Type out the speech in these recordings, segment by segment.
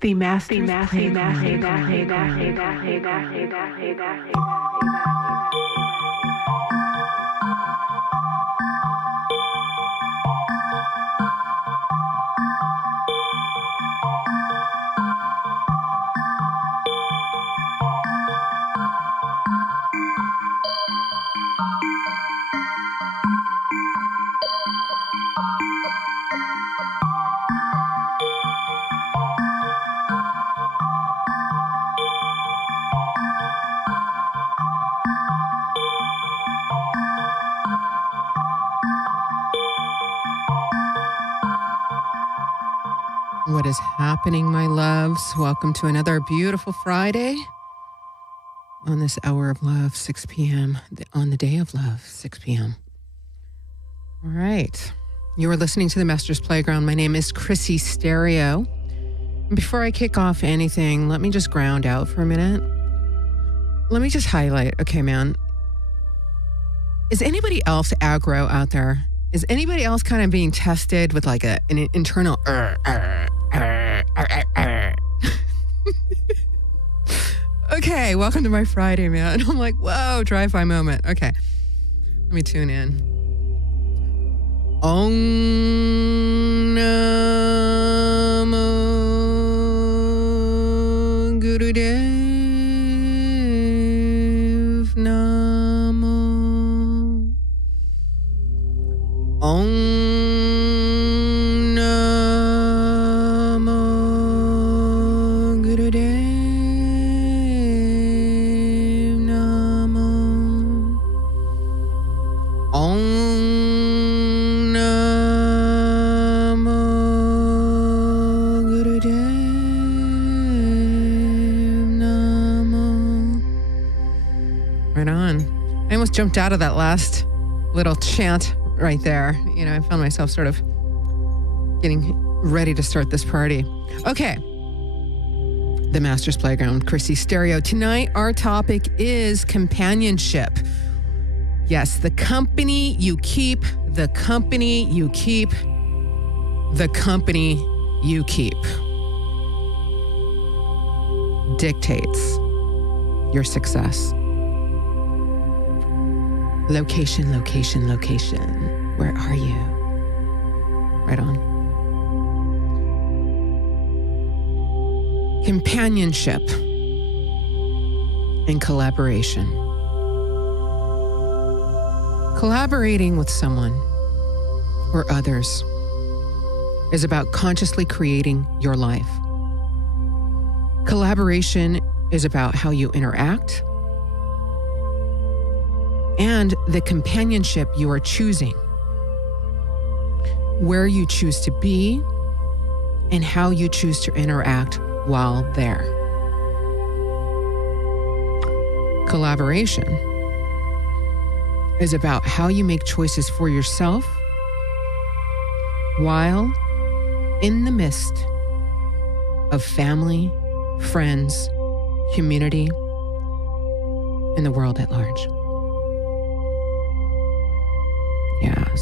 The Master's What is happening, my loves? Welcome to another beautiful Friday on this hour of love, 6 p.m., on the day of love, 6 p.m. All right. You are listening to the Master's Playground. My name is Chrissy Stereo. And before I kick off anything, let me just ground out for a minute. Let me just highlight. Okay, man. Is anybody else aggro out there? Is anybody else kind of being tested with like an internal Okay, welcome to my Friday, man. I'm like, whoa, drive-by moment. Okay, let me tune in. Om Namo Gurudev Namo. Om jumped out of that last little chant right there. You know, I found myself sort of getting ready to start this party. Okay. The Master's Playground, Chrissy Stereo. Tonight, our topic is companionship. Yes, the company you keep, the company you keep, the company you keep dictates your success. Location, location, location. Where are you? Right on. Companionship and collaboration. Collaborating with someone or others is about consciously creating your life. Collaboration is about how you interact and the companionship you are choosing, where you choose to be, and how you choose to interact while there. Collaboration is about how you make choices for yourself while in the midst of family, friends, community, and the world at large. Yes.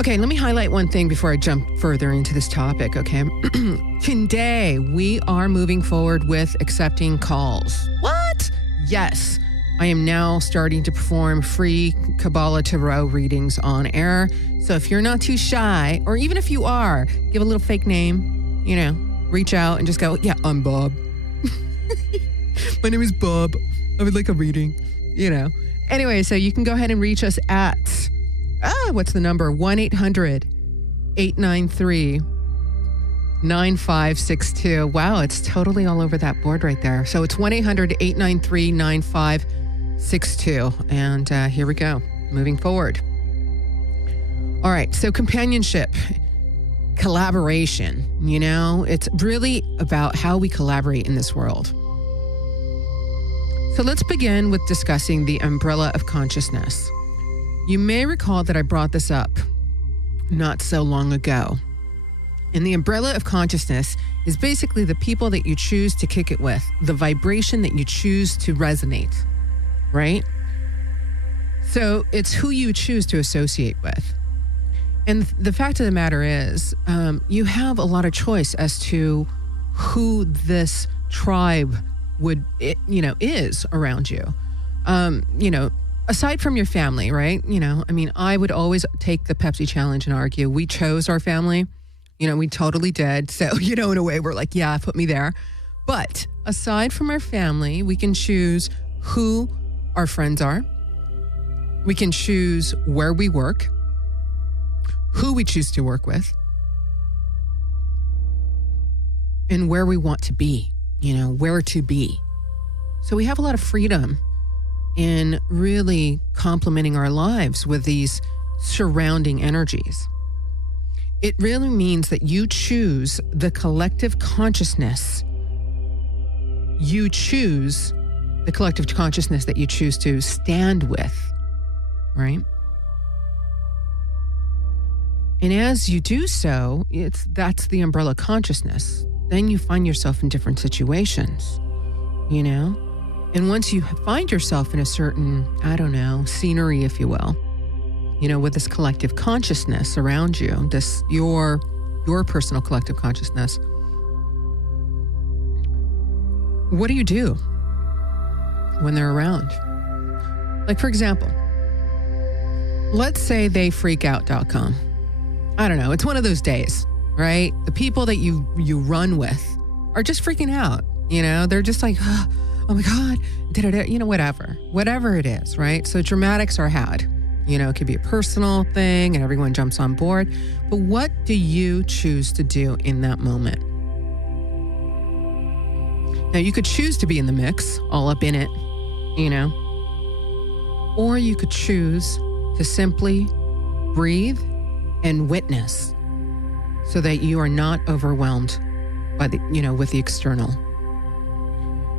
Okay, let me highlight one thing before I jump further into this topic, okay? Today, we are moving forward with accepting calls. What? Yes. I am now starting to perform free Kabbalah Tarot readings on air. So if you're not too shy, or even if you are, give a little fake name, you know, reach out and just go, yeah, I'm Bob. My name is Bob. I would like a reading, you know. Anyway, so you can go ahead and reach us at, what's the number? 1-800-893-9562. Wow, it's totally all over that board right there. So it's 1-800-893-9562. And here we go, moving forward. All right, so companionship, collaboration, you know, it's really about how we collaborate in this world. So let's begin with discussing the umbrella of consciousness. You may recall that I brought this up not so long ago. And the umbrella of consciousness is basically the people that you choose to kick it with, the vibration that you choose to resonate, right? So it's who you choose to associate with. And the fact of the matter is, you have a lot of choice as to who this tribe is around you. Aside from your family, right? I would always take the Pepsi challenge and argue we chose our family. We totally did. So, in a way, we're like, yeah, put me there. But aside from our family, we can choose who our friends are. We can choose where we work, who we choose to work with, and where we want to be, where to be. So we have a lot of freedom in really complementing our lives with these surrounding energies. It really means that you choose the collective consciousness. You choose the collective consciousness that you choose to stand with, right? And as you do so, that's the umbrella consciousness. Then you find yourself in different situations, And once you find yourself in a certain, scenery, if you will, with this collective consciousness around you, this your personal collective consciousness, what do you do when they're around? Like, for example, let's say they freakout.com. I don't know. It's one of those days, right? The people that you run with are just freaking out. They're just like, oh my God, whatever it is, right? So dramatics are had. It could be a personal thing and everyone jumps on board. But what do you choose to do in that moment? Now, you could choose to be in the mix, all up in it, or you could choose to simply breathe and witness so that you are not overwhelmed by with the external.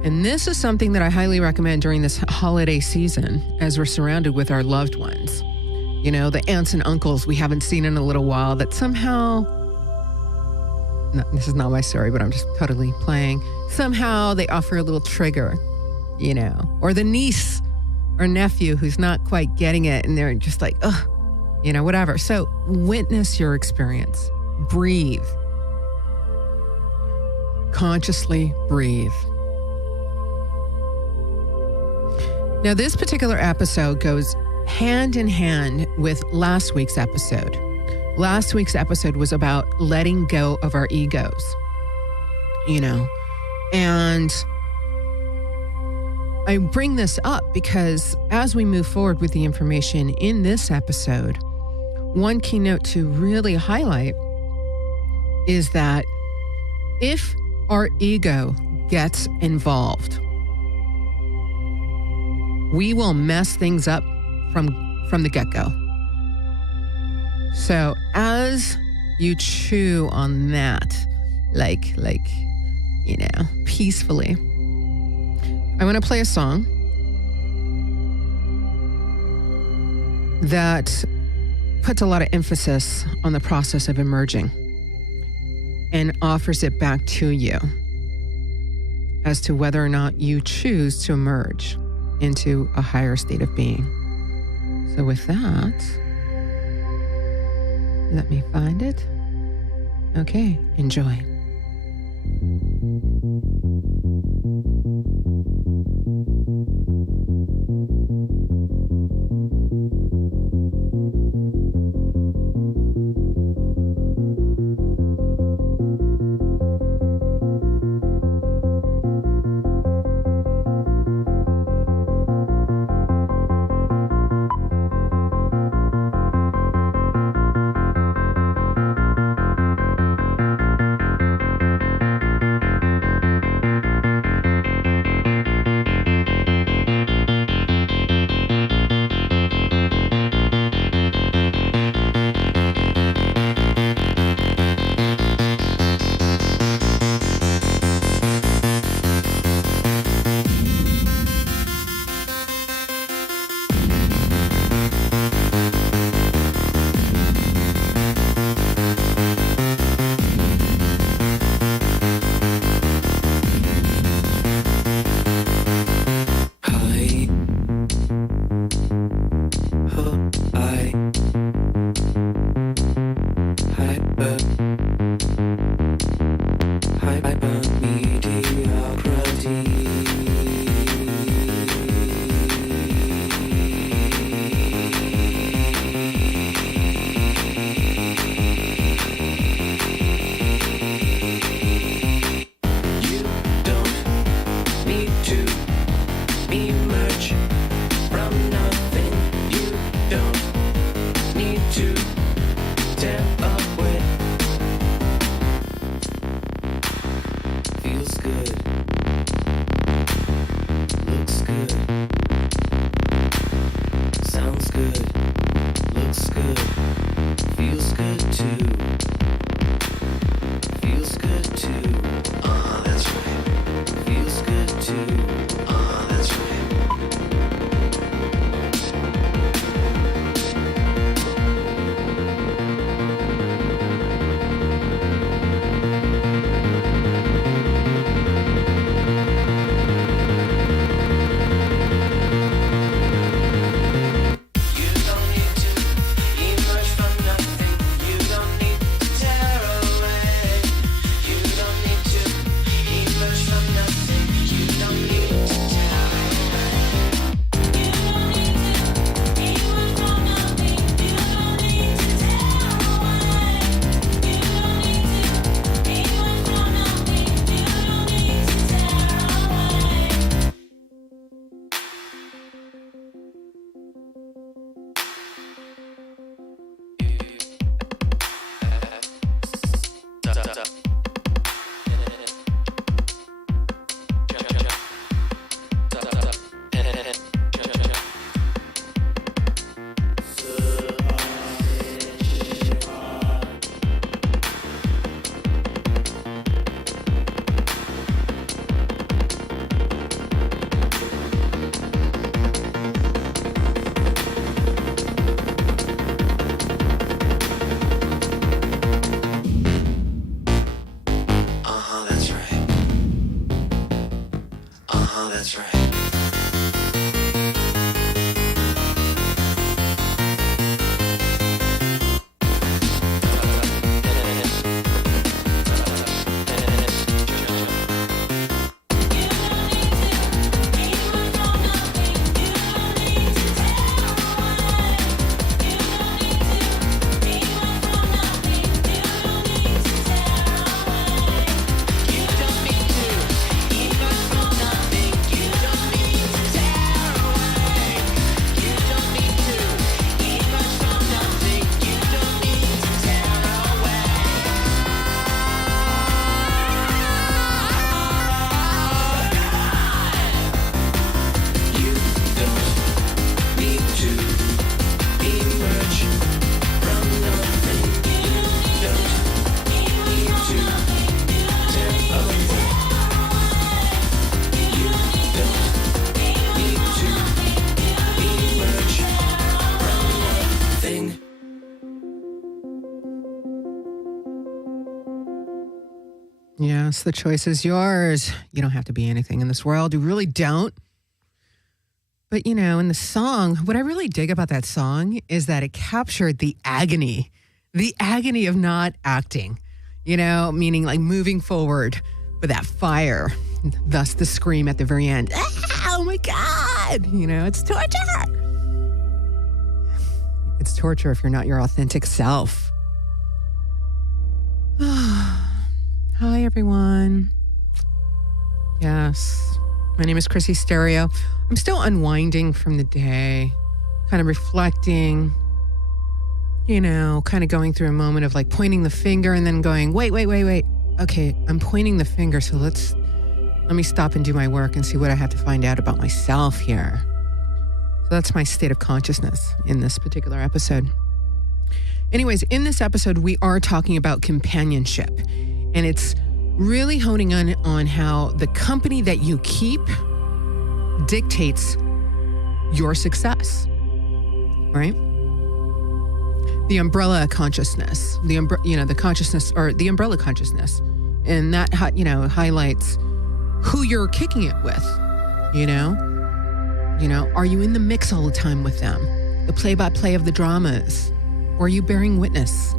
And this is something that I highly recommend during this holiday season as we're surrounded with our loved ones. The aunts and uncles we haven't seen in a little while that somehow, no, this is not my story, but I'm just totally playing. Somehow they offer a little trigger, or the niece or nephew who's not quite getting it and they're just like, ugh, whatever. So witness your experience. Breathe. Consciously breathe. Now, this particular episode goes hand in hand with last week's episode. Last week's episode was about letting go of our egos, and I bring this up because as we move forward with the information in this episode, one keynote to really highlight is that if our ego gets involved, we will mess things up from the get-go. So as you chew on that, peacefully, I want to play a song that puts a lot of emphasis on the process of emerging and offers it back to you as to whether or not you choose to emerge into a higher state of being. So with that, let me find it. Okay, enjoy. That's right. Yes, the choice is yours. You don't have to be anything in this world. You really don't. But, you know, in the song, what I really dig about that song is that it captured the agony of not acting, you know, meaning like moving forward with that fire, thus the scream at the very end. Oh my God, you know, it's torture. It's torture if you're not your authentic self. Hi, everyone. Yes, my name is Chrissy Stereo. I'm still unwinding from the day, kind of reflecting, you know, kind of going through a moment of like pointing the finger and then going, wait. Okay, I'm pointing the finger, so let me stop and do my work and see what I have to find out about myself here. So that's my state of consciousness in this particular episode. Anyways, in this episode, we are talking about companionship. And it's really honing on how the company that you keep dictates your success, right? The umbrella consciousness, the consciousness or the umbrella consciousness. And that, highlights who you're kicking it with, you know, are you in the mix all the time with them? The play-by-play of the dramas, or are you bearing witness?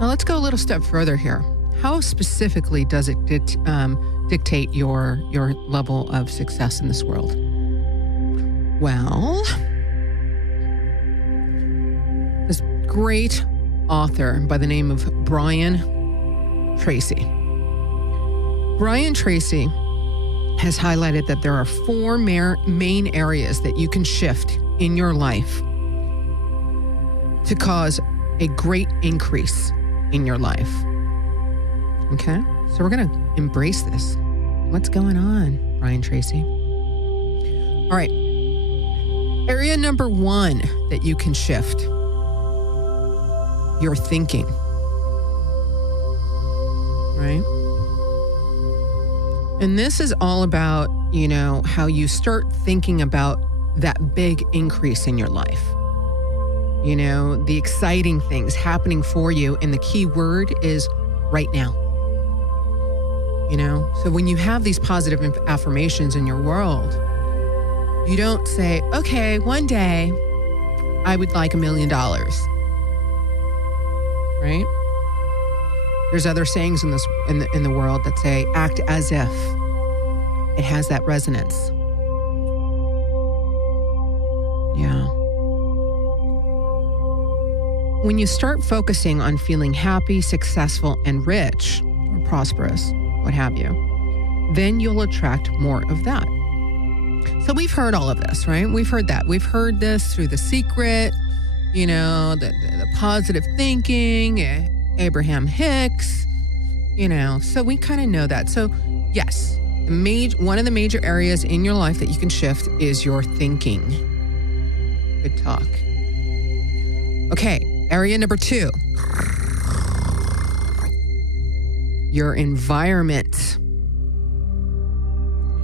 Now, let's go a little step further here. How specifically does it dictate your level of success in this world? Well, this great author by the name of Brian Tracy. Brian Tracy has highlighted that there are 4 main areas that you can shift in your life to cause a great increase in your life. Okay? So we're going to embrace this. What's going on, Brian Tracy? All right. Area number 1 that you can shift. Your thinking. Right? And this is all about, how you start thinking about that big increase in your life. The exciting things happening for you. And the key word is right now. So when you have these positive affirmations in your world, you don't say, okay, one day I would like $1 million. Right? There's other sayings in the world that say, act as if. It has that resonance. Yeah. When you start focusing on feeling happy, successful, and rich, or prosperous, what have you, then you'll attract more of that. So we've heard all of this, right? We've heard that. We've heard this through The Secret, the positive thinking, Abraham Hicks, so we kind of know that. So yes, one of the major areas in your life that you can shift is your thinking. Good talk. Okay, area number 2. Your environment.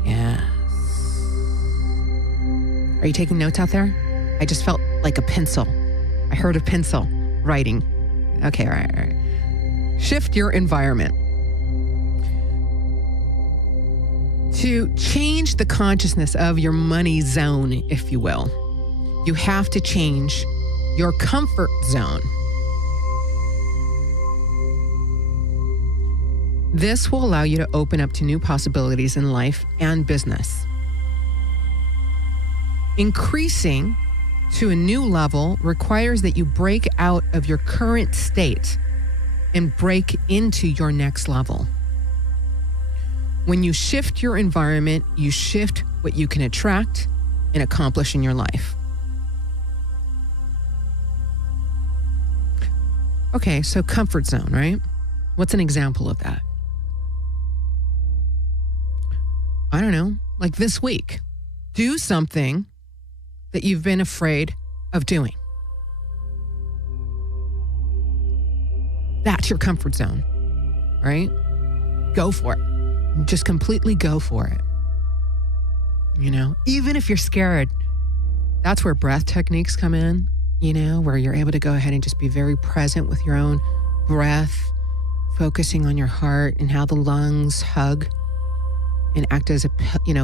Yes. Are you taking notes out there? I just felt like a pencil. I heard a pencil writing. Okay, all right. Shift your environment. To change the consciousness of your money zone, if you will, you have to change your comfort zone. This will allow you to open up to new possibilities in life and business. Increasing to a new level requires that you break out of your current state and break into your next level. When you shift your environment, you shift what you can attract and accomplish in your life. Okay, so comfort zone, right? What's an example of that? I don't know, like this week, do something that you've been afraid of doing. That's your comfort zone, right? Go for it. Just completely go for it. Even if you're scared, that's where breath techniques come in, where you're able to go ahead and just be very present with your own breath, focusing on your heart and how the lungs hug and act as a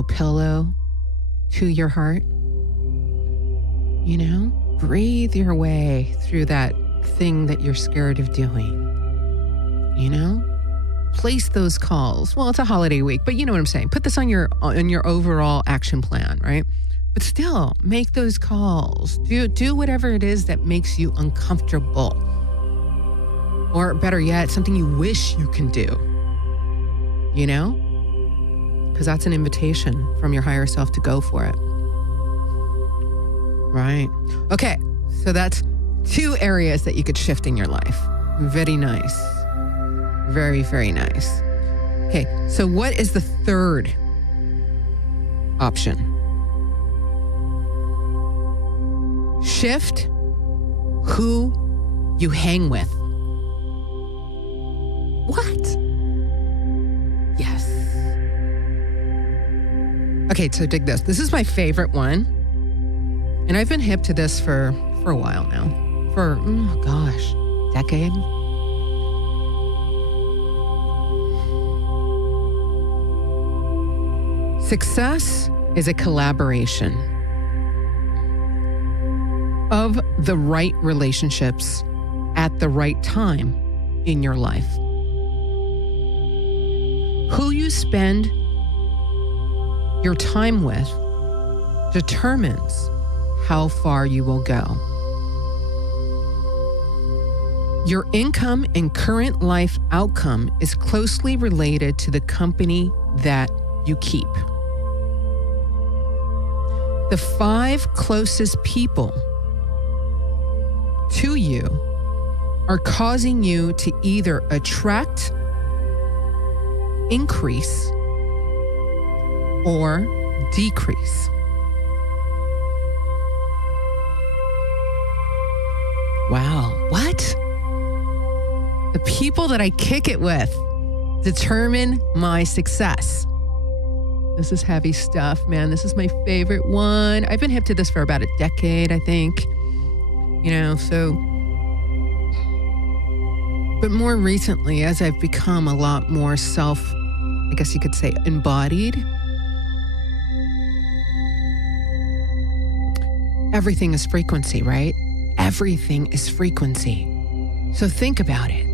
pillow to your heart. Breathe your way through that thing that you're scared of doing. Place those calls. Well, it's a holiday week, but you know what I'm saying. Put this on your overall action plan, right? But still, make those calls. Do whatever it is that makes you uncomfortable. Or better yet, something you wish you can do. Because that's an invitation from your higher self to go for it. Right. Okay, so that's 2 areas that you could shift in your life. Very nice. Very, very nice. Okay, so what is the 3rd option? Shift who you hang with. What? Yes. Okay, so dig this. This is my favorite one. And I've been hip to this for a while now. For, decade. Success is a collaboration of the right relationships at the right time in your life. Who you spend your time with determines how far you will go. Your income and current life outcome is closely related to the company that you keep. The 5 closest people to you are causing you to either attract, increase, or decrease. Wow, what? The people that I kick it with determine my success. This is heavy stuff, man. This is my favorite one. I've been hip to this for about a decade, I think. But more recently, as I've become a lot more I guess you could say, embodied, everything is frequency, right? Everything is frequency. So think about it.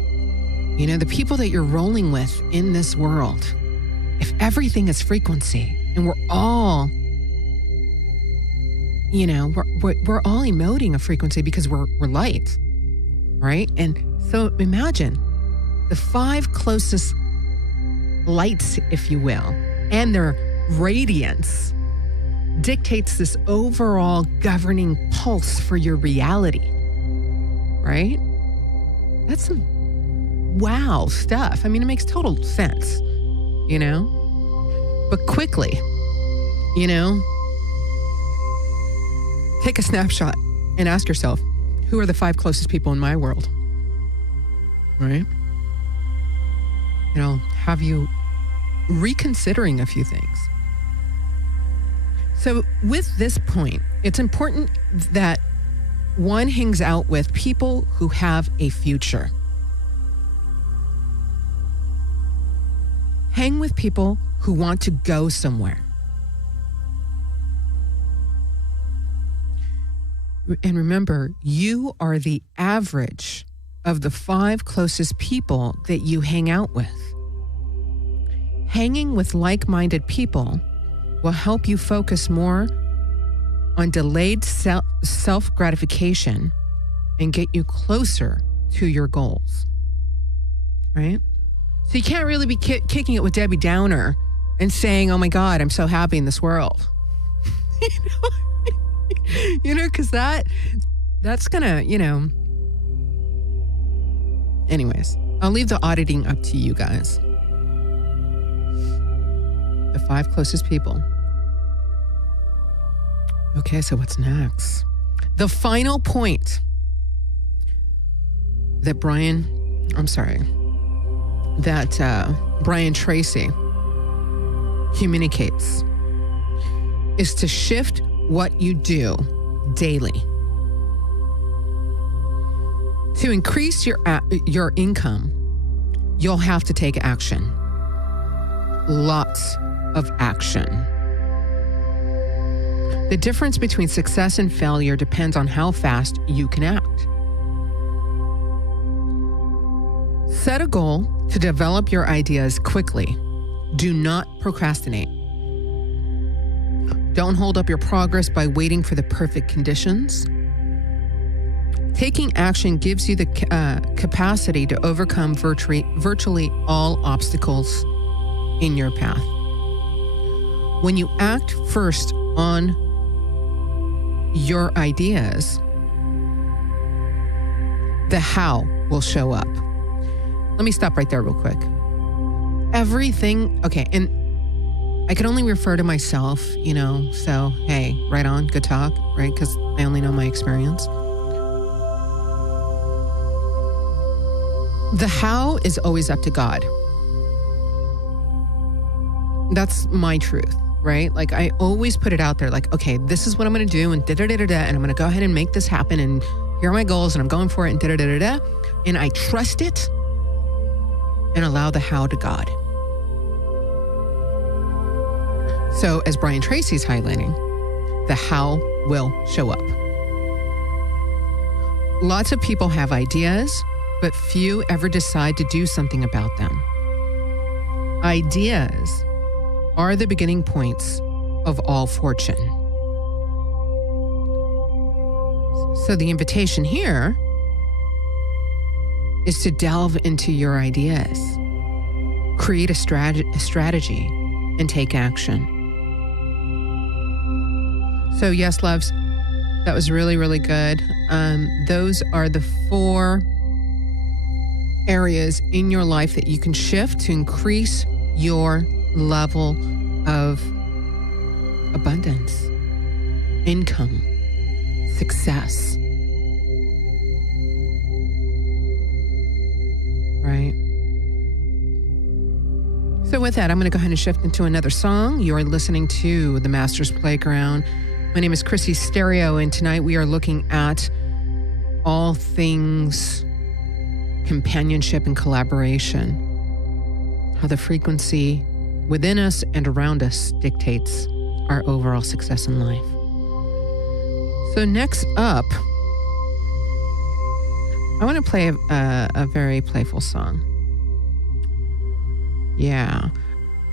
The people that you're rolling with in this world, if everything is frequency and we're all, we're all emoting a frequency because we're light, right? And so imagine the 5 closest lights, if you will, and their radiance dictates this overall governing pulse for your reality, right? That's some wow stuff. I mean, it makes total sense, you know? But quickly, you know, take a snapshot and ask yourself, who are the 5 closest people in my world? Right? You know, have you reconsidering a few things? So with this point, it's important that one hangs out with people who have a future. Hang with people who want to go somewhere. And remember, you are the average of the 5 closest people that you hang out with. Hanging with like-minded people will help you focus more on delayed self-gratification and get you closer to your goals, right? So you can't really be kicking it with Debbie Downer and saying, oh my God, I'm so happy in this world. Because that's gonna, anyways, I'll leave the auditing up to you guys. The 5 closest people. Okay, so what's next? The final point that Brian Tracy communicates is to shift what you do daily. To increase your income, you'll have to take action. Lots of action. The difference between success and failure depends on how fast you can act. Set a goal to develop your ideas quickly. Do not procrastinate. Don't hold up your progress by waiting for the perfect conditions. Taking action gives you the capacity to overcome virtually all obstacles in your path. When you act first on your ideas, the how will show up. Let me stop right there real quick. Everything, okay, and I can only refer to myself, so hey, right on, good talk, right? Because I only know my experience. The how is always up to God. That's my truth, right? Like I always put it out there like, okay, this is what I'm going to do and da-da-da-da-da, and I'm going to go ahead and make this happen and here are my goals and I'm going for it and da-da-da-da-da. And I trust it and allow the how to God. So as Brian Tracy's highlighting, the how will show up. Lots of people have ideas, but few ever decide to do something about them. Ideas are the beginning points of all fortune. So the invitation here is to delve into your ideas, create a strategy, and take action. So yes, loves, that was really, really good. Those are the 4 areas in your life that you can shift to increase your level of abundance, income, success. Right? So with that, I'm going to go ahead and shift into another song. You're listening to The Master's Playground. My name is Chrissy Stereo, and tonight we are looking at all things companionship and collaboration, how the frequency within us and around us dictates our overall success in life. So next up, I want to play a very playful song. Yeah.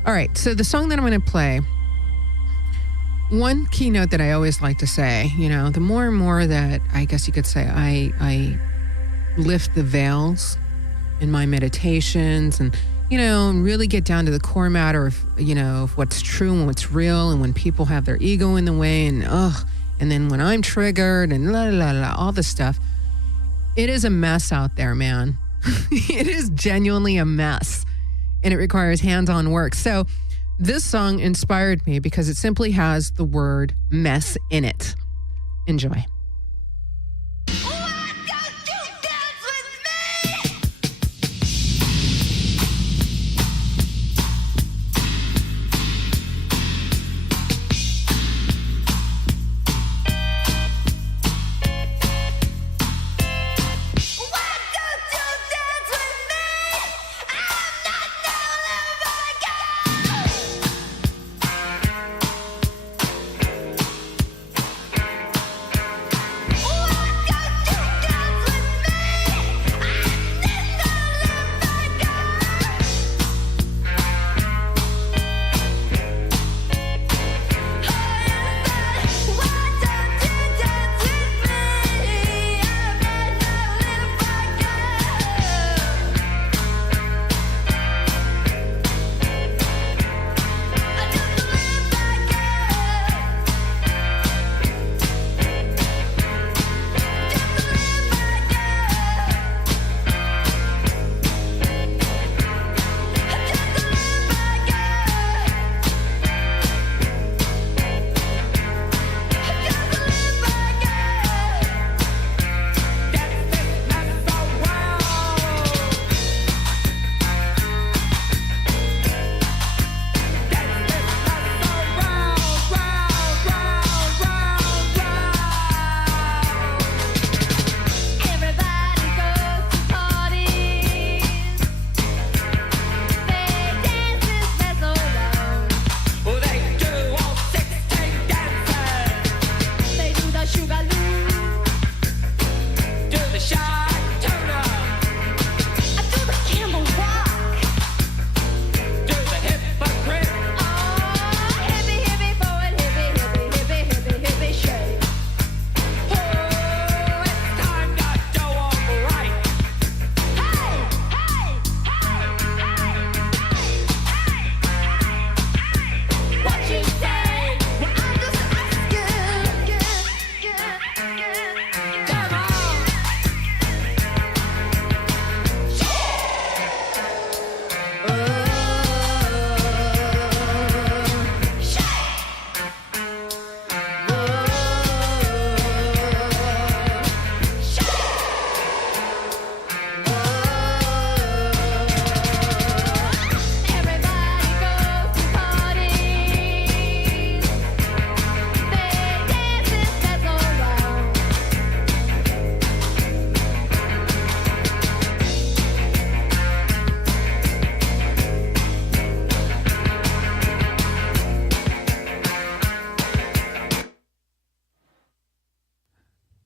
All right. So the song that I'm going to play, one keynote that I always like to say, the more and more that I guess you could say I lift the veils in my meditations and, really get down to the core matter of, of what's true and what's real, and when people have their ego in the way and then when I'm triggered and all this stuff. It is a mess out there, man. It is genuinely a mess, and it requires hands-on work. So this song inspired me because it simply has the word mess in it. Enjoy.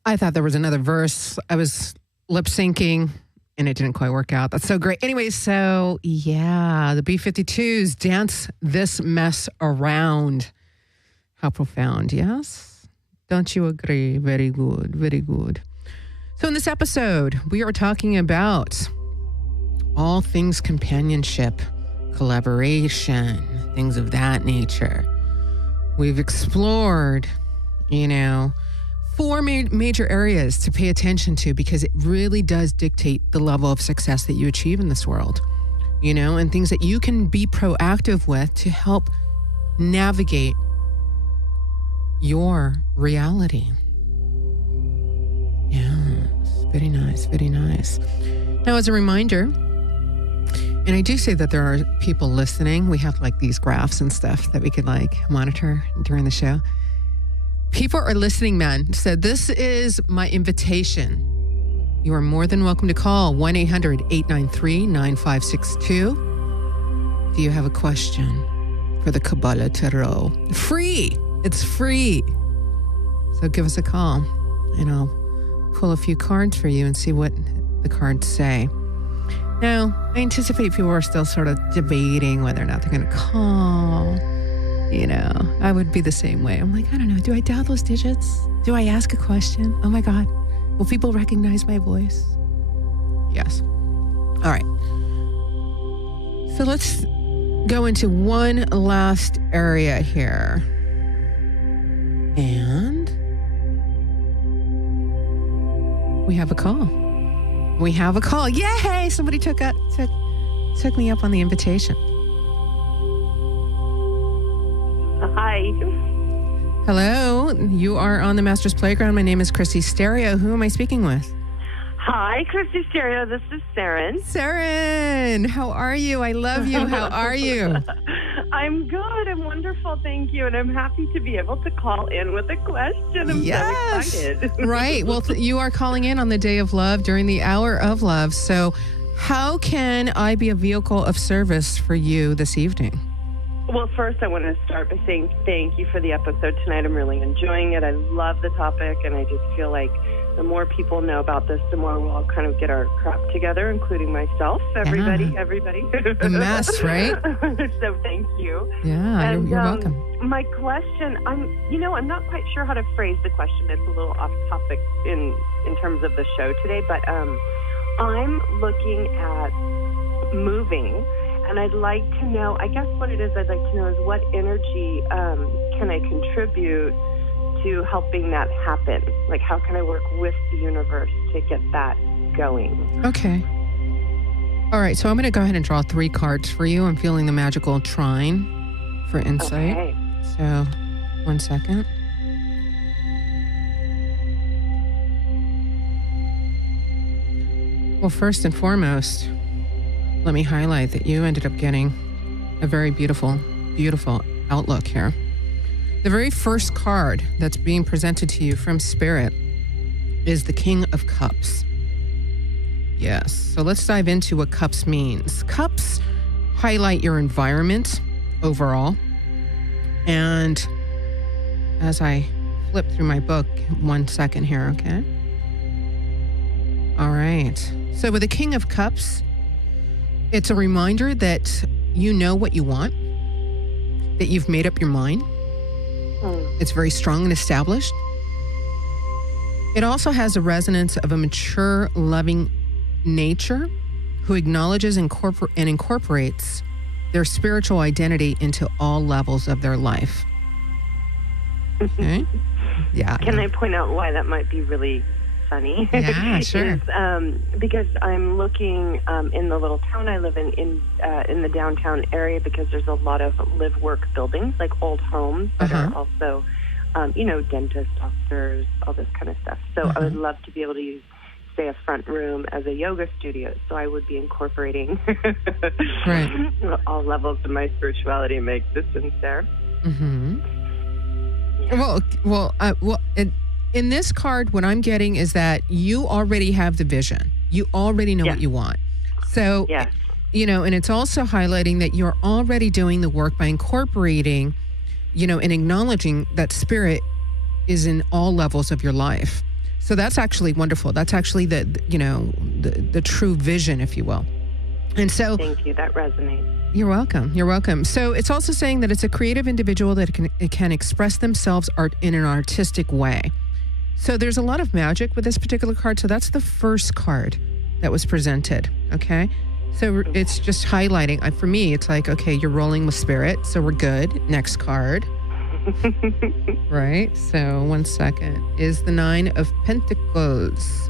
I thought there was another verse. I was lip syncing and it didn't quite work out. That's so great. Anyway, so yeah, the B-52s dance this mess around. How profound, yes? Don't you agree? Very good, very good. So in this episode, we are talking about all things companionship, collaboration, things of that nature. We've explored, four major areas to pay attention to because it really does dictate the level of success that you achieve in this world, and things that you can be proactive with to help navigate your reality. Yes, very nice, very nice. Now, as a reminder, and I do say that there are people listening. We have these graphs and stuff that we could monitor during the show. People are listening, man. So this is my invitation. You are more than welcome to call 1-800-893-9562. Do you have a question for the Kabbalah Tarot? Free. It's free. So give us a call and I'll pull a few cards for you and see what the cards say. Now, I anticipate people are still sort of debating whether or not they're going to call. I would be the same way. I'm like, I don't know. Do I dial those digits? Do I ask a question? Oh my God. Will people recognize my voice? Yes. All right. So let's go into one last area here. And we have a call. We have a call. Yay! Somebody took me up on the invitation. Hi. Hello. You are on the Master's Playground. My name is Chrissy Stereo. Who am I speaking with? Hi, Chrissy Stereo. This is Saren. Saren, how are you? I love you. How are you? I'm good. I'm wonderful. Thank you. And I'm happy to be able to call in with a question. I'm so excited. Right. Well, you are calling in on the Day of Love during the Hour of Love. So how can I be a vehicle of service for you this evening? Well, first, I want to start by saying thank you for the episode tonight. I'm really enjoying it. I love the topic, and I just feel like the more people know about this, the more we'll all kind of get our crap together, including myself, everybody. The mess, right? So thank you. Yeah, and, you're welcome. My question, I'm not quite sure how to phrase the question. It's a little off topic in terms of the show today, but I'm looking at moving, and I'd like to know, I guess what it is I'd like to know is what energy can I contribute to helping that happen? Like, how can I work with the universe to get that going? Okay. All right, so I'm going to go ahead and draw 3 cards for you. I'm feeling the magical trine for insight. Okay. So, 1 second. Well, first and foremost, let me highlight that you ended up getting a very beautiful, beautiful outlook here. The very first card that's being presented to you from Spirit is the King of Cups. Yes. So let's dive into what cups means. Cups highlight your environment overall. And as I flip through my book, 1 second here, okay? All right. So with the King of Cups, it's a reminder that you know what you want, that you've made up your mind. It's very strong and established. It also has a resonance of a mature, loving nature who acknowledges and incorporates their spiritual identity into all levels of their life. Okay? Yeah. Can I point out why that might be really funny? Yeah, sure. Because I'm looking in the little town I live in the downtown area, because there's a lot of live-work buildings, like old homes that are also, dentists, doctors, all this kind of stuff. So I would love to be able to use, say, a front room as a yoga studio. So I would be incorporating all levels of my spirituality and my existence there. Mm-hmm. Yeah. In this card, what I'm getting is that you already have the vision. You already know what you want. So, and it's also highlighting that you're already doing the work by incorporating, and acknowledging that Spirit is in all levels of your life. So that's actually wonderful. That's actually the true vision, if you will. And so, thank you. That resonates. You're welcome. You're welcome. So it's also saying that it's a creative individual that can express themselves in an artistic way. So there's a lot of magic with this particular card. So that's the first card that was presented. Okay. So it's just highlighting. For me, it's like, okay, you're rolling with Spirit. So we're good. Next card. Right. So 1 second is the 9 of Pentacles.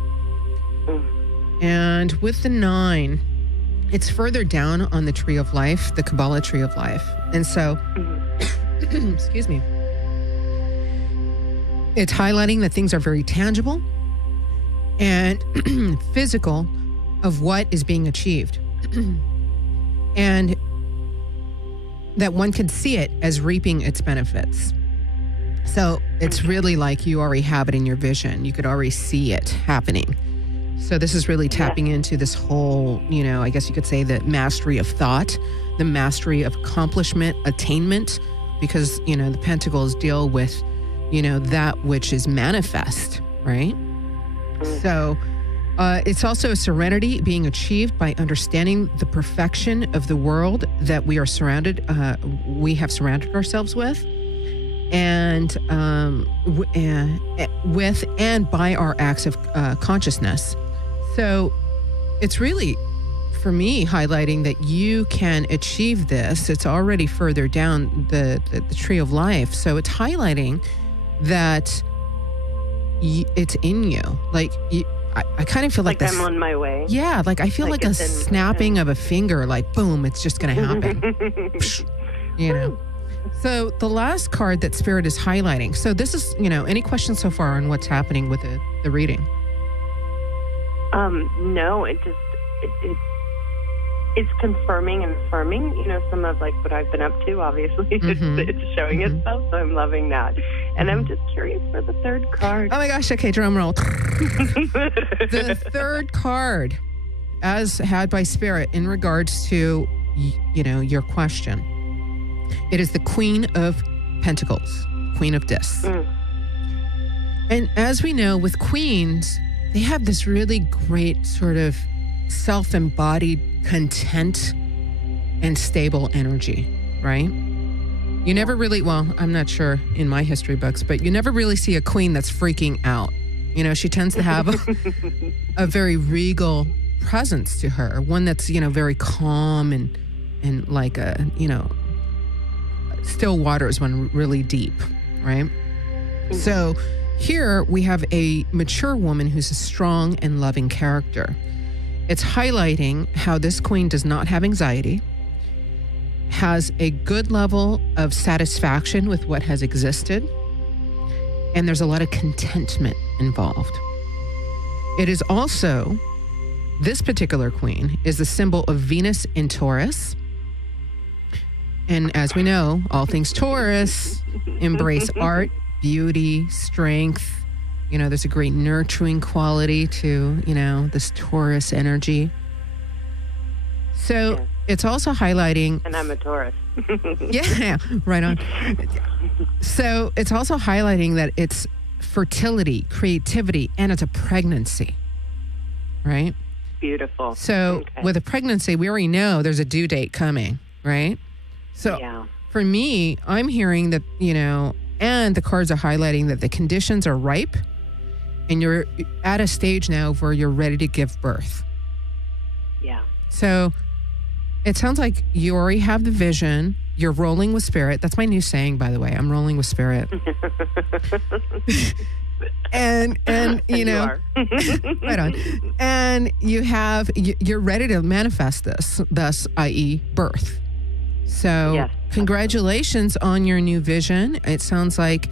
And with the 9, it's further down on the Tree of Life, the Kabbalah Tree of Life. And so, excuse me. It's highlighting that things are very tangible and physical of what is being achieved. And that one can see it as reaping its benefits. So it's really like you already have it in your vision. You could already see it happening. So this is really tapping into this whole, I guess you could say the mastery of thought, the mastery of accomplishment, attainment, because, the Pentacles deal with that which is manifest, right? So it's also a serenity being achieved by understanding the perfection of the world that we have surrounded ourselves with, and with and by our acts of consciousness. So it's really, for me, highlighting that you can achieve this. It's already further down the tree of life. So it's highlighting that it's in you. Like, I kind of feel like I'm on my way. Yeah, like I feel like a snapping of a finger, like boom, it's just going to happen. You know. So the last card that Spirit is highlighting. So this is, any questions so far on what's happening with the reading? No, it's confirming and affirming, some of like what I've been up to, obviously. It's showing itself, so I'm loving that. And I'm just curious for the third card. Oh my gosh, okay, drum roll. The third card, as had by Spirit in regards to, your question. It is the Queen of Pentacles, Queen of Discs. And as we know, with queens, they have this really great sort of self-embodied content and stable energy, right? You never really, well, I'm not sure in my history books, but you never really see a queen that's freaking out. She tends to have a very regal presence to her, one that's, very calm and like a, still waters when really deep, right? So here we have a mature woman who's a strong and loving character. It's highlighting how this queen does not have anxiety, has a good level of satisfaction with what has existed, and there's a lot of contentment involved. It is also, this particular queen is the symbol of Venus in Taurus. And as we know, all things Taurus embrace art, beauty, strength. There's a great nurturing quality to, this Taurus energy. So it's also highlighting... And I'm a Taurus. Yeah, right on. So it's also highlighting that it's fertility, creativity, and it's a pregnancy, right? Beautiful. So with a pregnancy, we already know there's a due date coming, right? So for me, I'm hearing that, and the cards are highlighting that the conditions are ripe and you're at a stage now where you're ready to give birth. Yeah. So it sounds like you already have the vision. You're rolling with Spirit. That's my new saying, by the way. I'm rolling with Spirit. and you are. Right on. And you're ready to manifest this, thus, i.e. birth. So congratulations on your new vision. It sounds like,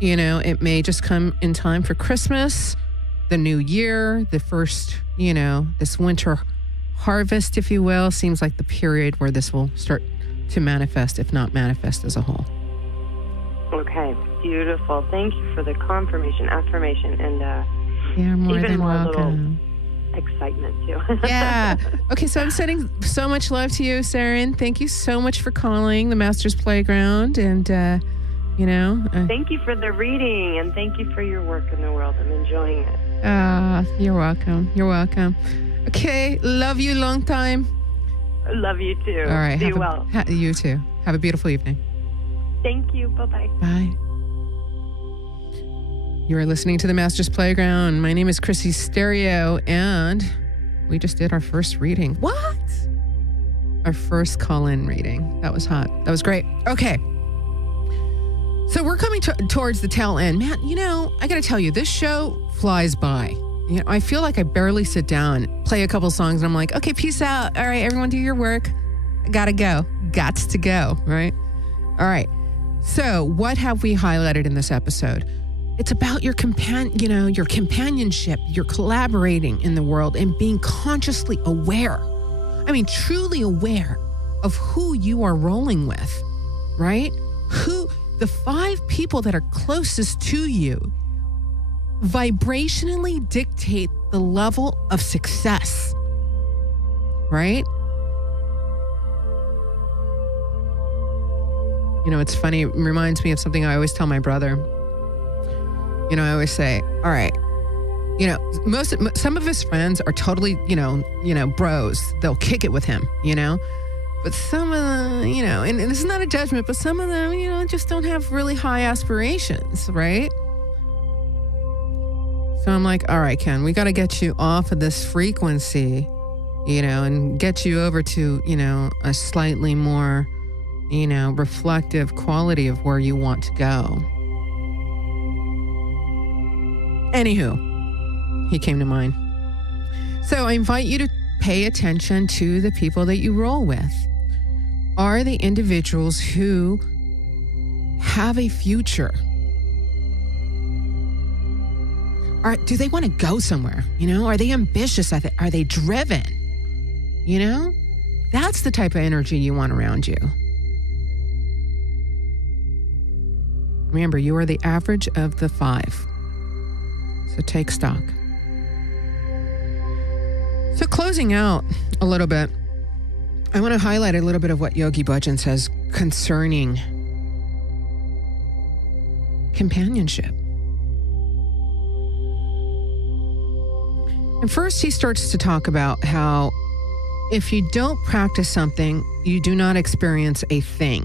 it may just come in time for Christmas, the new year, the first, this winter harvest, if you will, seems like the period where this will start to manifest, if not manifest as a whole. Okay, beautiful. Thank you for the confirmation, affirmation, and you're more even than more welcome. Little excitement too. Yeah. Okay, so I'm sending so much love to you, Saren. Thank you so much for calling the Master's Playground, and thank you for the reading, and thank you for your work in the world. I'm enjoying it. You're welcome. You're welcome. Okay, love you long time. I love you too. All right. Be well. You too. Have a beautiful evening. Thank you. Bye-bye. Bye. You are listening to the Master's Playground. My name is Chrissy Stereo, and we just did our first reading. What? Our first call-in reading. That was hot. That was great. Okay. So we're coming towards the tail end. Man, I got to tell you, this show flies by. I feel like I barely sit down, play a couple songs, and I'm like, okay, peace out. All right, everyone do your work. Gotta go. Gots to go, right? All right. So what have we highlighted in this episode? It's about your your companionship, your collaborating in the world and being consciously aware. I mean, truly aware of who you are rolling with, right? The 5 people that are closest to you vibrationally dictate the level of success, right? It's funny. It reminds me of something I always tell my brother. I always say, all right, some of his friends are totally, bros. They'll kick it with him, But some of them, and this is not a judgment, but some of them, just don't have really high aspirations, right? So I'm like, all right, Ken, we got to get you off of this frequency, and get you over to, a slightly more, reflective quality of where you want to go. Anywho, He came to mind. So I invite you to pay attention to the people that you roll with. Are they individuals who have a future? Do they want to go somewhere? Are they ambitious? Are they driven? That's the type of energy you want around you. Remember, you are the average of the 5. So take stock. So closing out a little bit, I want to highlight a little bit of what Yogi Bhajan says concerning companionship. And first, he starts to talk about how if you don't practice something, you do not experience a thing.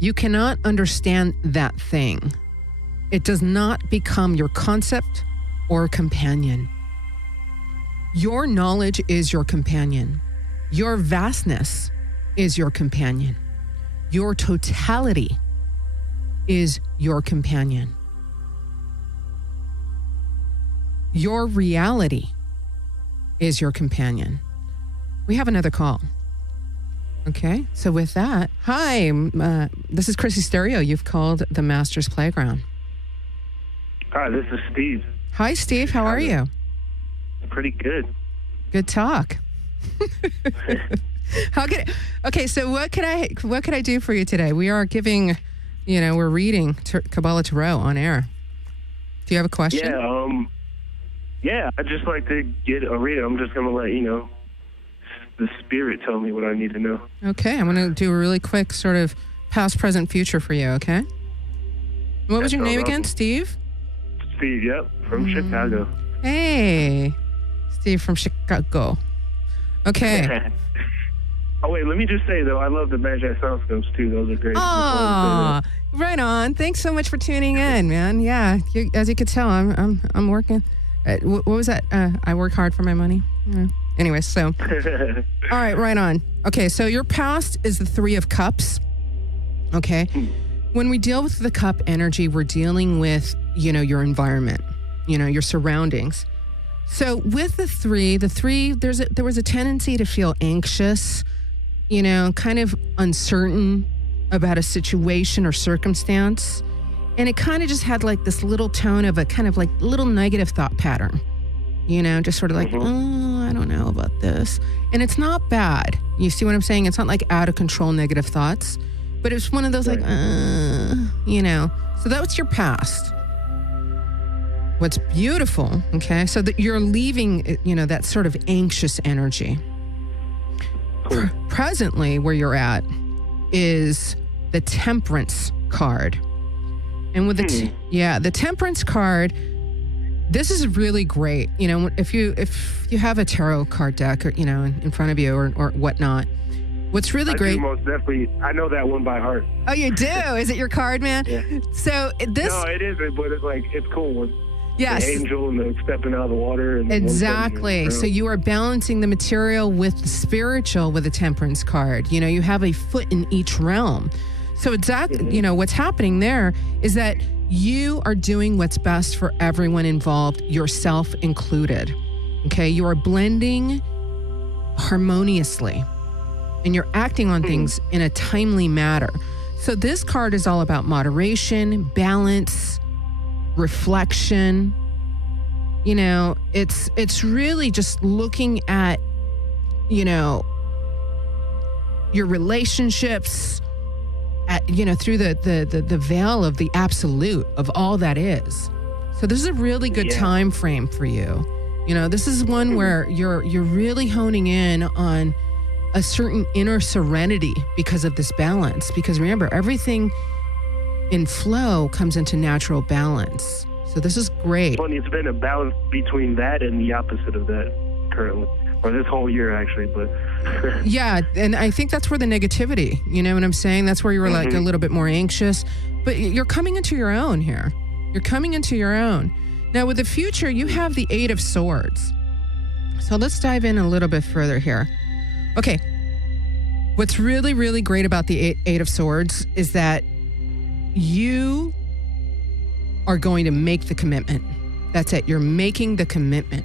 You cannot understand that thing. It does not become your concept or companion. Your knowledge is your companion. Your vastness is your companion. Your totality is your companion. Your reality is your companion. We have another call. Okay, so with that, hi, this is Chrissy Stereo. You've called the Master's Playground. Hi, this is Steve. Hi, Steve. How are you? Pretty good. Good talk. Okay, so what could I do for you today? We are giving, we're reading Kabbalah Tarot on air. Do you have a question? Yeah, I'd just like to get a reading. I'm just going to let the spirit tell me what I need to know. Okay, I'm going to do a really quick sort of past, present, future for you, okay? What was your name again? Steve? Steve, yep, from Chicago. Hey, Steve from Chicago. Okay. Oh, wait, let me just say, though, I love the Magi Soundscopes, too. Those are great. Oh, right on. Thanks so much for tuning in, man. Yeah, as you could tell, I'm working. What was that? I work hard for my money. Anyway, so. All right on. Okay, so your past is the 3 of Cups. Okay. When we deal with the cup energy, we're dealing with, your environment, your surroundings. So with the 3, there was a tendency to feel anxious, kind of uncertain about a situation or circumstance. And it kind of just had like this little tone of a kind of like little negative thought pattern, just sort of like, oh, I don't know about this. And it's not bad. You see what I'm saying? It's not like out of control negative thoughts, but it's one of those like, So that was your past. What's beautiful, okay, so that you're leaving, that sort of anxious energy. Cool. Presently, where you're at is the Temperance card. And with the Temperance card, this is really great. If you have a tarot card deck, or, in front of you or whatnot, what's really great. Do most definitely. I know that one by heart. Oh, you do? Is it your card, man? Yeah. So this. No, it isn't, but it's cool. Yes. The angel and the stepping out of the water. And exactly. So you are balancing the material with the spiritual with a Temperance card. You have a foot in each realm. So exactly, what's happening there is that you are doing what's best for everyone involved, yourself included. Okay, you are blending harmoniously and you're acting on things in a timely manner. So this card is all about moderation, balance, reflection. It's really just looking at, your relationships, through the veil of the absolute of all that is. So this is a really good time frame for you. This is one where you're really honing in on a certain inner serenity because of this balance. Because remember, everything in flow comes into natural balance. So this is great. Funny, it's been a balance between that and the opposite of that currently. Or this whole year, actually, but... Yeah, and I think that's where the negativity, you know what I'm saying? That's where you were like a little bit more anxious. But you're coming into your own here. You're coming into your own. Now, with the future, you have the 8 of Swords. So let's dive in a little bit further here. Okay. What's really, really great about the 8 of Swords is that you are going to make the commitment. That's it. You're making the commitment,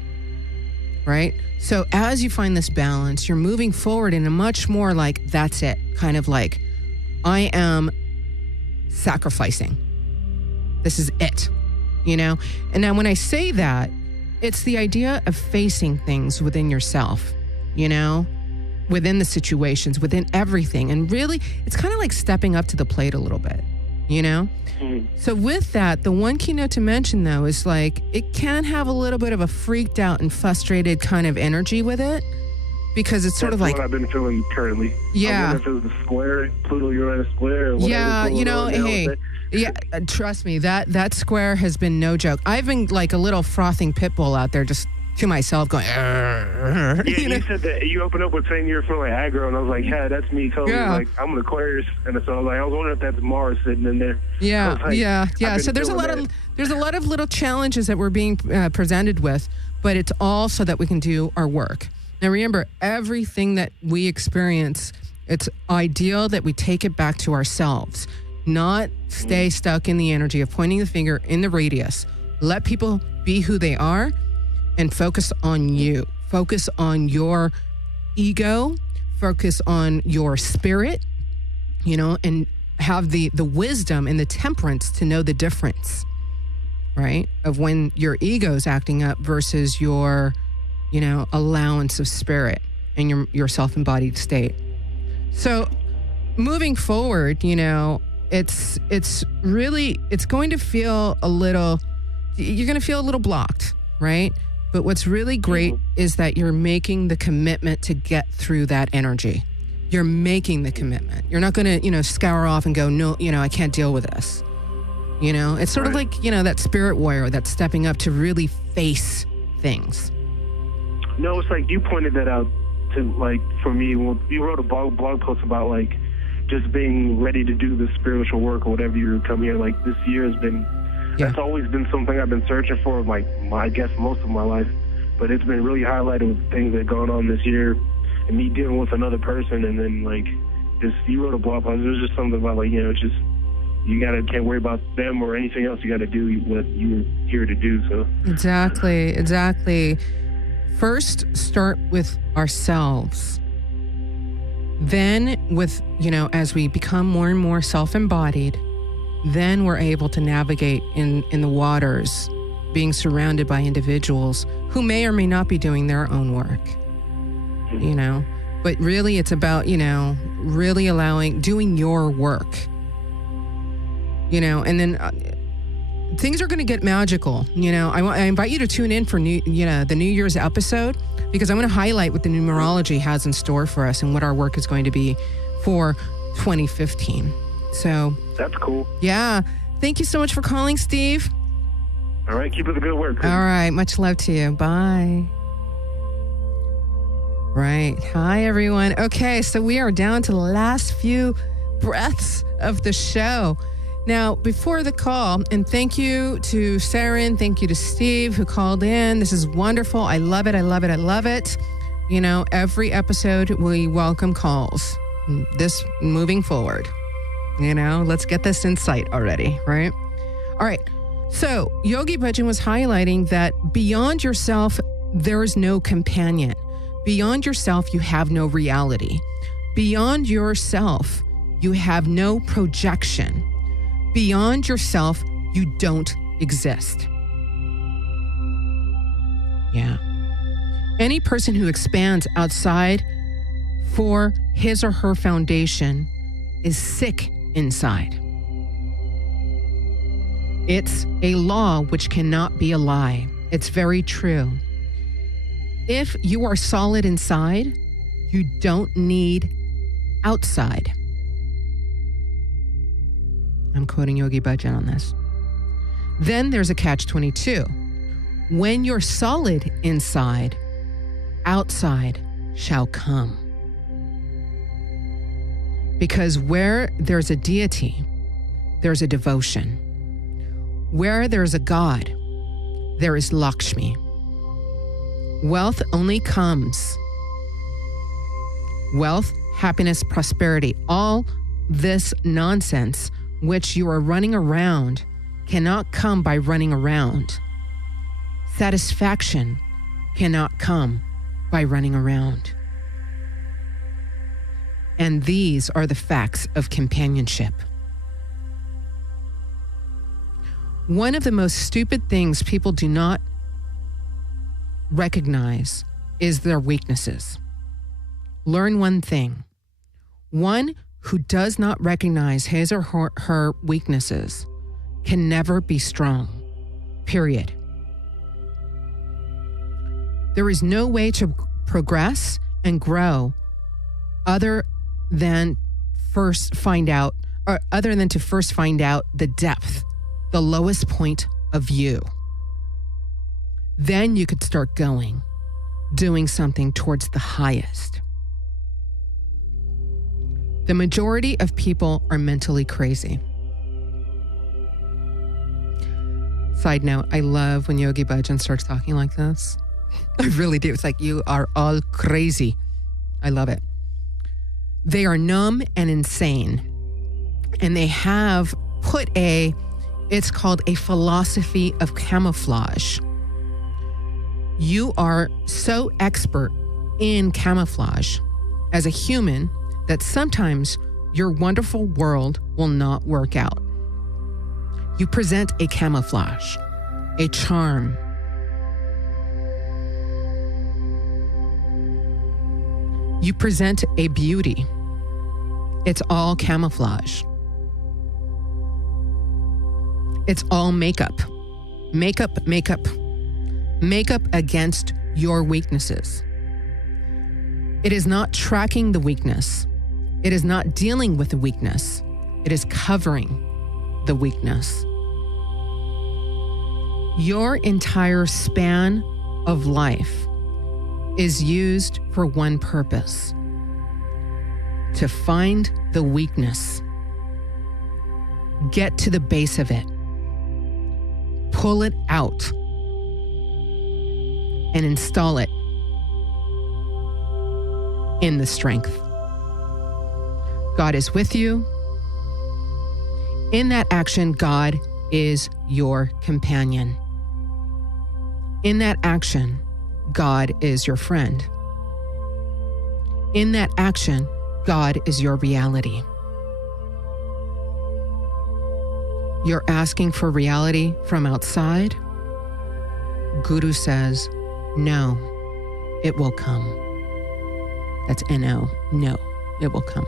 right? So as you find this balance, you're moving forward in a much more like, that's it, kind of like, I am sacrificing. This is it, you know? And now when I say that, it's the idea of facing things within yourself, you know, within the situations, within everything. And really, it's kind of like stepping up to the plate a little bit, you know? So with that, the one keynote to mention, though, is like it can have a little bit of a freaked out and frustrated kind of energy with it, because it's sort of like what I've been feeling currently. Yeah. I wonder if it was a square, Pluto-Uranus square. Or Yeah, you know, hey, yeah, trust me, that square has been no joke. I've been like a little frothing pit bull out there just to myself going, yeah, you said that you opened up with saying you're feeling aggro, and I was like, yeah, that's me totally. Yeah. Like, I'm an Aquarius, and so I was like, I was wondering if that's Mars sitting in there. Yeah, like, yeah. So there's a lot of little challenges that we're being presented with, but it's all so that we can do our work. Now remember, everything that we experience, it's ideal that we take it back to ourselves, not stay stuck in the energy of pointing the finger in the radius. Let people be who they are and focus on you. Focus on your ego, focus on your spirit, you know, and have the wisdom and the temperance to know the difference, right? Of when your ego's acting up versus your, you know, allowance of spirit and your self-embodied state. So moving forward, you know, it's going to feel a little, you're going to feel a little blocked, right? But what's really great is that you're making the commitment to get through that energy. You're making the commitment. You're not going to, you know, scour off and go, no, you know, I can't deal with this. You know, it's sort of like, you know, that spirit warrior that's stepping up to really face things. No, it's like you pointed that out to, like, for me, well, you wrote a blog post about, like, just being ready to do the spiritual work or whatever you come here. Like, this year has been, that's always been something I've been searching for, like, I guess most of my life. But it's been really highlighted with things that have gone on this year and me dealing with another person. And then, like, just, you wrote a blog post. It was just something about, like, you know, it's just, can't worry about them or anything else. You got to do what you're here to do. So Exactly. First, start with ourselves. Then with, you know, as we become more and more self-embodied, then we're able to navigate in the waters, being surrounded by individuals who may or may not be doing their own work, you know. But really, it's about, you know, really doing your work, you know, and then things are going to get magical. You know, I invite you to tune in for the New Year's episode, because I'm going to highlight what the numerology has in store for us and what our work is going to be for 2015. So that's cool. Yeah. Thank you so much for calling, Steve. All right. Keep up the good work. All right. Much love to you. Bye. Right. Hi, everyone. Okay. So we are down to the last few breaths of the show. Now, before the call, and thank you to Saren, thank you to Steve who called in. This is wonderful. I love it. I love it. I love it. You know, every episode we welcome calls. This moving forward. You know, let's get this insight already, right? All right. So Yogi Bhajan was highlighting that beyond yourself, there is no companion. Beyond yourself, you have no reality. Beyond yourself, you have no projection. Beyond yourself, you don't exist. Yeah. Any person who expands outside for his or her foundation is sick inside. It's a law which cannot be a lie. It's very true. If you are solid inside, you don't need outside. I'm quoting Yogi Bhajan on this. Then there's a catch-22. When you're solid inside, outside shall come. Because where there's a deity, there's a devotion. Where there's a God, there is Lakshmi. Wealth only comes. Wealth, happiness, prosperity, all this nonsense which you are running around cannot come by running around. Satisfaction cannot come by running around. And these are the facts of companionship. One of the most stupid things people do not recognize is their weaknesses. Learn one thing. One who does not recognize his or her weaknesses can never be strong. Period. There is no way to progress and grow other than to first find out the depth, the lowest point of you. Then you could start doing something towards the highest. The majority of people are mentally crazy. Side note, I love when Yogi Bhajan starts talking like this. I really do. It's like, you are all crazy. I love it. They are numb and insane. And they have put it's called a philosophy of camouflage. You are so expert in camouflage as a human that sometimes your wonderful world will not work out. You present a camouflage, a charm. You present a beauty. It's all camouflage. It's all makeup. Makeup against your weaknesses. It is not tracking the weakness. It is not dealing with the weakness. It is covering the weakness. Your entire span of life is used for one purpose: to find the weakness, get to the base of it, pull it out, and install it in the strength. God is with you. In that action, God is your companion. In that action, God is your friend. In that action, God is your reality. You're asking for reality from outside. Guru says, no, it will come. That's N-O. No, it will come.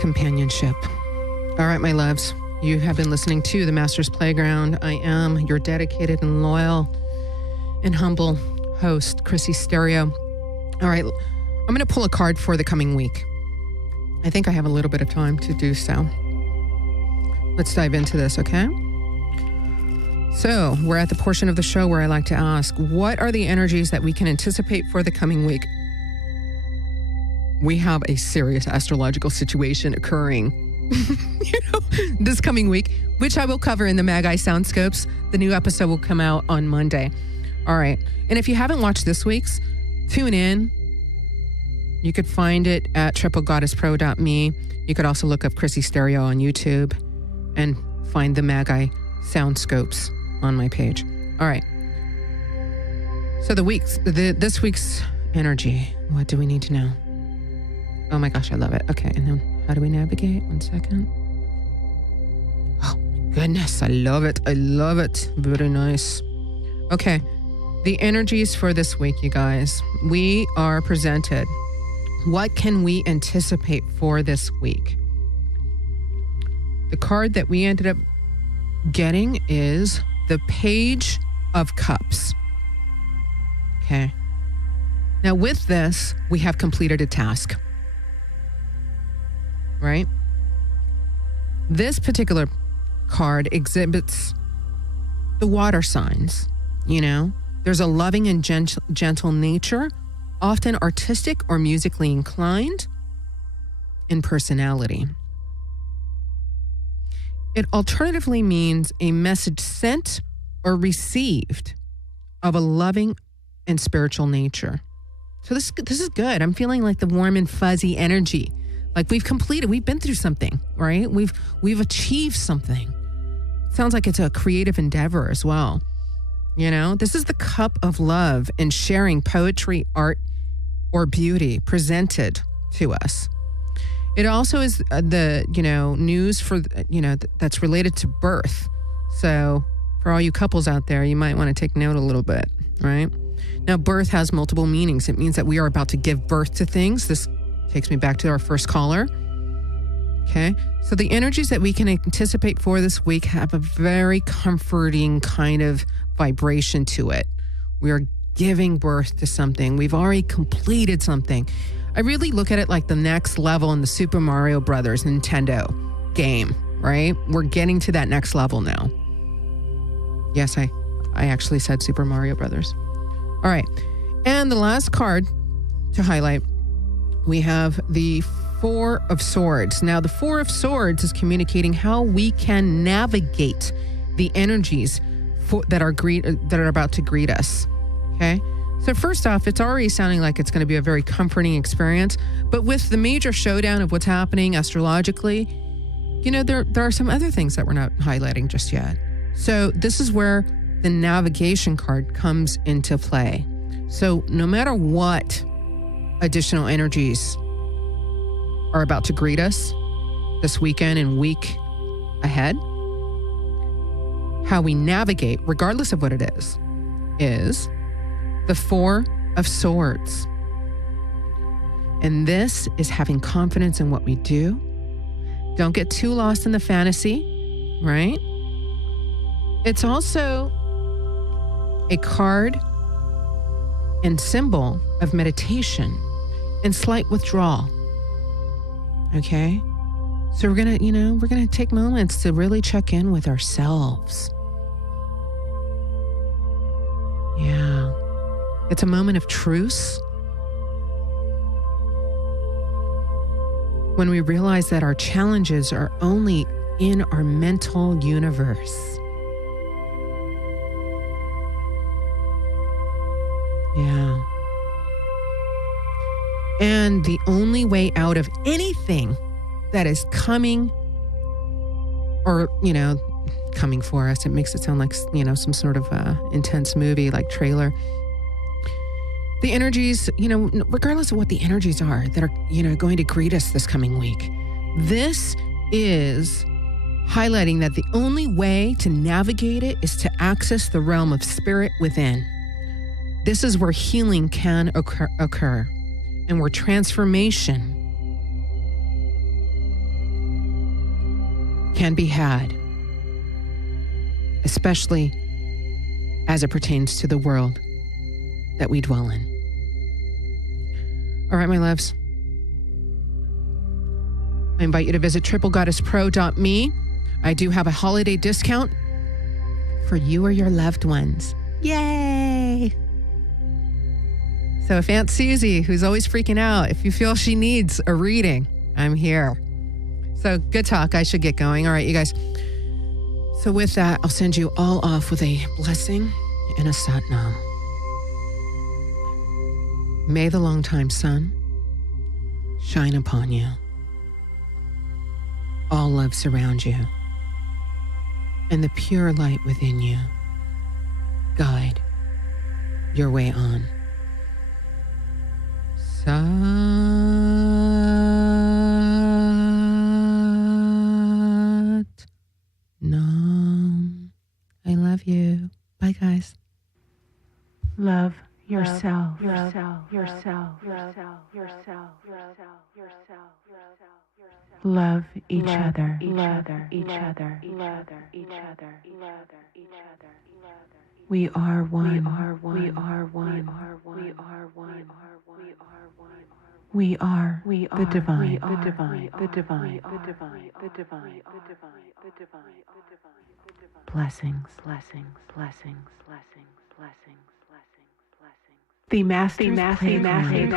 Companionship. All right, my loves. You have been listening to The Master's Playground. I am your dedicated and loyal and humble host, Chrissy Stereo. All right, I'm going to pull a card for the coming week. I think I have a little bit of time to do so. Let's dive into this, okay? So we're at the portion of the show where I like to ask, what are the energies that we can anticipate for the coming week? We have a serious astrological situation occurring, this coming week, which I will cover in the Magi Soundscopes. The new episode will come out on Monday. All right. And if you haven't watched this week's, tune in. You could find it at triplegoddesspro.me. You could also look up Chrissy Stereo on YouTube and find the Magi Soundscopes on my page. All right. So this week's energy, what do we need to know? Oh my gosh, I love it. Okay, and then how do we navigate? 1 second. Oh my goodness, I love it. I love it. Very nice. Okay, the energies for this week, you guys. We are presented. What can we anticipate for this week? The card that we ended up getting is the Page of Cups. Okay. Now with this, we have completed a task. Right? This particular card exhibits the water signs, There's a loving and gentle nature, often artistic or musically inclined in personality. It alternatively means a message sent or received of a loving and spiritual nature. So this is good. I'm feeling like the warm and fuzzy energy. Like we've been through something, right? We've achieved something. sounds like it's a creative endeavor as well. You know, this is the cup of love and sharing poetry, art, or beauty presented to us. It also is the, news for, that's related to birth. So for all you couples out there, you might want to take note a little bit, right? Now, birth has multiple meanings. It means that we are about to give birth to things. This takes me back to our first caller. Okay. So the energies that we can anticipate for this week have a very comforting kind of vibration to it. We are giving birth to something. We've already completed something. I really look at it like the next level in the Super Mario Brothers Nintendo game, right? We're getting to that next level now. Yes, I actually said Super Mario Brothers. All right. And the last card to highlight, we have the Four of Swords. Now, the Four of Swords is communicating how we can navigate the energies that are about to greet us. Okay. So first off, it's already sounding like it's going to be a very comforting experience. But with the major showdown of what's happening astrologically, there are some other things that we're not highlighting just yet. So this is where the navigation card comes into play. So no matter what additional energies are about to greet us this weekend and week ahead, how we navigate, regardless of what it is the Four of Swords. And this is having confidence in what we do. Don't get too lost in the fantasy, right? It's also a card and symbol of meditation and slight withdrawal. Okay? So we're going to take moments to really check in with ourselves. Yeah. It's a moment of truce. When we realize that our challenges are only in our mental universe. Yeah. And the only way out of anything that is coming for us, it makes it sound like, some sort of intense movie like trailer. The energies, regardless of what the energies are that are, going to greet us this coming week, this is highlighting that the only way to navigate it is to access the realm of spirit within. This is where healing can occur and where transformation can be had, especially as it pertains to the world that we dwell in. All right, my loves. I invite you to visit triplegoddesspro.me. I do have a holiday discount for you or your loved ones. Yay! So if Aunt Susie, who's always freaking out, if you feel she needs a reading, I'm here. So good talk. I should get going. All right, you guys. So with that, I'll send you all off with a blessing and a satnam. May the longtime sun shine upon you. All love surround you. And the pure light within you guide your way on. Satnam. I love you. Bye, guys. Love yourself. Love each other. We are one. We are the divine. Blessings. The Master's Playground.